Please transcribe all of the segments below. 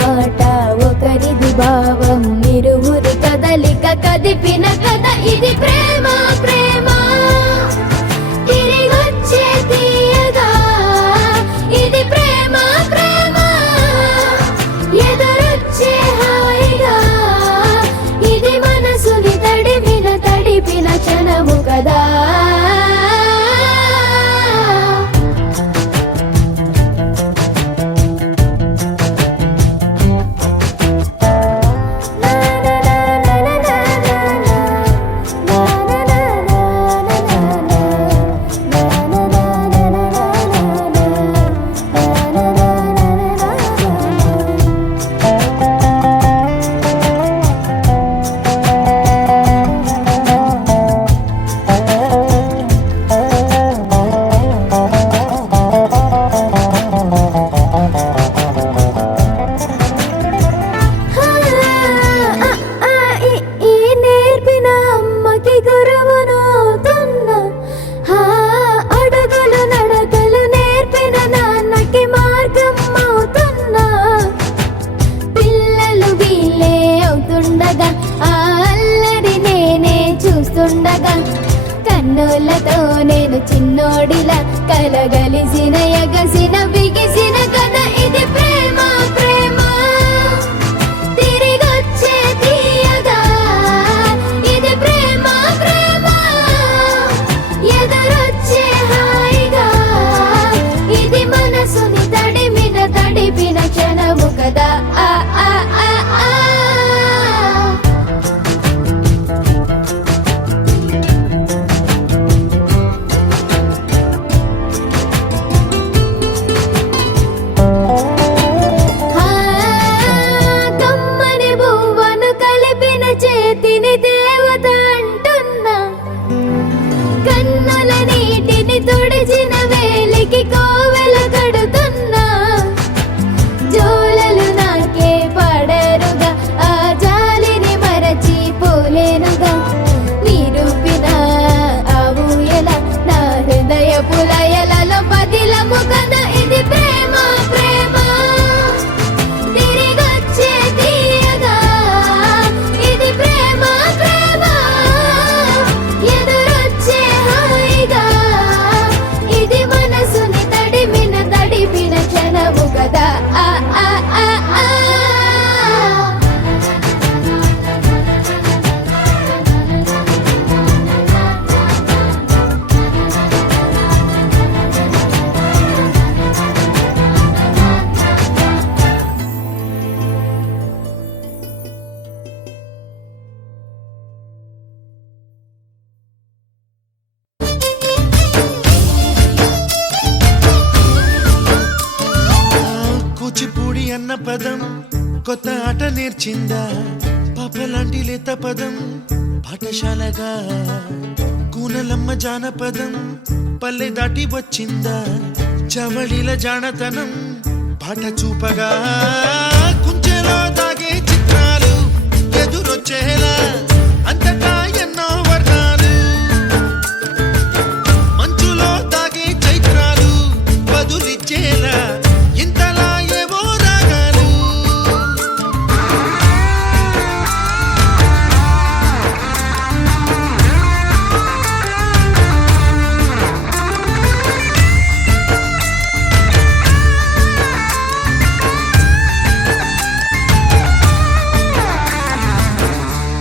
మాట ఒకరిది భావం ఇరువురి కదలిక కదిపిన కథ ఇది ప్రేమ ప్రేమ తిరిగొచ్చే తీయగా ఇది ప్రేమ ప్రేమ ఎదురొచ్చే హాయిగా ఇది మనసుని తడిపిన క్షణము కదా కన్నులతో నేను చిన్నోడిలా కలగలిసిన ఎగసిన బిగిసిన కథ ఇది ప్రేమ ప్రేమ తిరిగొచ్చే తీయగా ఇది ప్రేమ ప్రేమ ఎదురొచ్చే హాయిగా ఇది మనసుని తడిపిన క్షణము కదా ఆ ఆ ఆ ఆ తుడిచిన వేలికి కోవెల కడుతున్నా జోలలు నాకే పడరుగా ఆ జాలిని మరచి పోలేనుగా నిరూపిన ఆ ఊయల నా హృదయ పులయలలో పదిలము కదా ఇది ప్రేమ ప్రేమ తిరిగొచ్చే తీయగా ఇది ప్రేమ ప్రేమ ఎదురొచ్చే హాయిగా ఇది మనసుని తడిపిన క్షణము కదా ఆ ఆ ఆ ఆ కూచిపూడి అన్న పదం కొత్త ఆట నేర్చిందా పాపలాంటి లేత పదం పాఠశాలగా కూనలమ్మ జానపదం పల్లె దాటి వచ్చిందా చవళిల జానతనం పాట చూపగా కుంచెలో దాగే చిత్రాలు ఎదురొచ్చేలా అంతటా ఎన్నో వర్ణాలు మంచులో దాగే చైత్రాలు బదులిచ్చేలా ఇంతలా ఏవో రాగాలు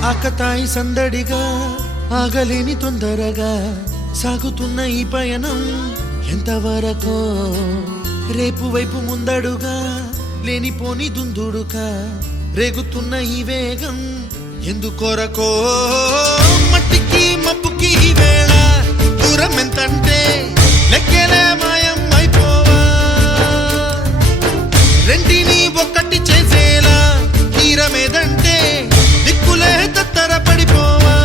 ఆకతాయి సందడిగా ఆగలేని తొందరగా సాగుతున్న ఈ పయనం ఎంతవరకో రేపు వైపు ముందడుగా లేనిపోని దుందుడుగా రేగుతున్న ఈ వేగం ఎందుకొరకో మట్టికి మబ్బుకి ఈ వేళ దూరం ఎంతంటే లెక్కలే మాయం అయిపోవా రెంటిని ఒక్కటి చేసేలా తీరమేదంటే దిక్కులే తత్తర పడిపోవా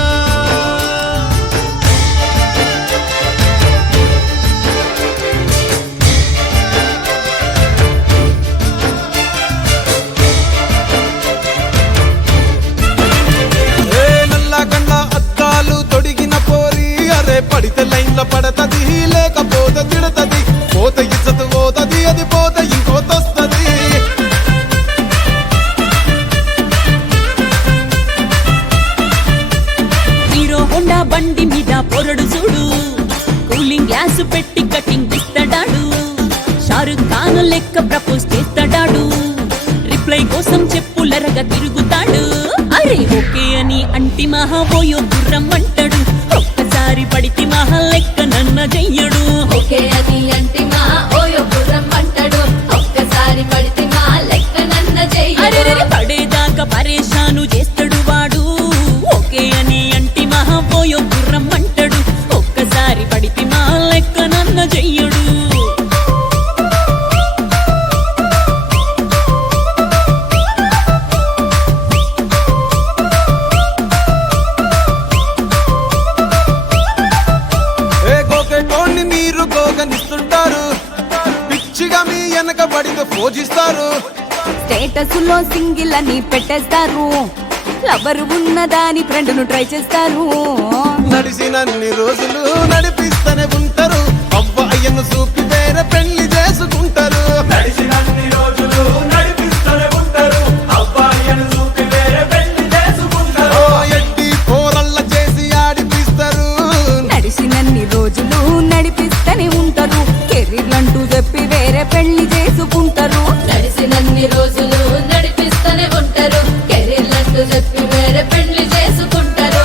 పడితే లైన్ల పడతది లేకపోతే తిడతది పోత ఇచ్చత పోతది అది పోత ఇంకోతొస్తది లెక్క ప్రపోజ్ చేస్తాడాడు రిప్లై కోసం చెప్పులరగా తిరుగుతాడు అరే ఓకే అని అంటి మహా పోయో గుర్రం అంటాడు ఒక్కసారి పడితే మహా లెక్క నన్న చెయ్యడు ఓకే అని అంటి మా ఓయో గుర్రం అంటాడు ఒక్కసారి పడితే మా లెక్క నన్న అరే చెయ్యడు పడేదాకా పరేషాను చేస్తాడు వాడు ఓకే అని అంటి మహా పోయో గుర్రం అంటాడు ఒక్కసారి పడితే మా లెక్క నన్న చెయ్యడు ఏ గోకెటోన్ని మీరు గోగనిస్తుంటారు పిచ్చిగా మీ వెనక పడితే పూజిస్తారు స్టేటస్ లో సింగిల్ అని పెట్టేస్తారు లవర్ ఉన్నదాని ఫ్రెండ్ ను ట్రై చేస్తారు నడిసినన్ని రోజులు నడిపిస్తూనే ఉంటారు అవ్వయ్యను చూపి వేరే పెళ్లి చేసుకుంటారు నడిచినన్ని రోజులు నడిపిస్తూనే ఉంటారు అబ్బాయిని చూపి వేరే పెళ్లి చేసుకుంటారు ఓ ఎడ్డి పోరల్ల చేసి ఆడిపిస్తారు నడిచినన్ని రోజులు నడిపిస్తూనే ఉంటారు కెరీర్ అంటూ చెప్పి వేరే పెళ్లి చేసుకుంటారు నడిసినన్ని రోజులు నడిపిస్తూనే ఉంటారు కెరీర్లంటూ చెప్పి వేరే పెళ్లి చేసుకుంటారు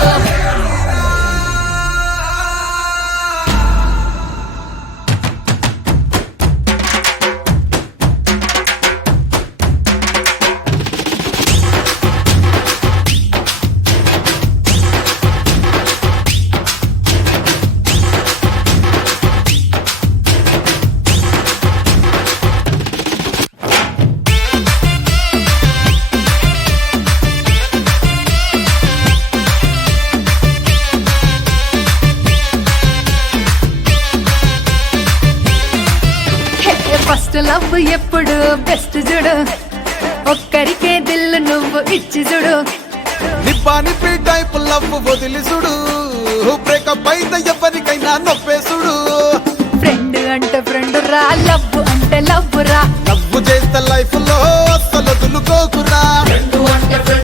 ఫస్ట్ లవ్ ఎప్పుడు బెస్ట్ చూడు ఒక్కరికే దిల్లు నువ్వు ఇచ్చి చూడు నిప్పానిపి టైప్ లవ్ వదిలి చూడు బ్రేకప్ అయితే ఎవరికైనా నొప్పేసుడు ఫ్రెండ్ అంటే ఫ్రెండ్ రా లవ్ అంటే లవ్ రా లవ్ చేస్తే లైఫ్ లో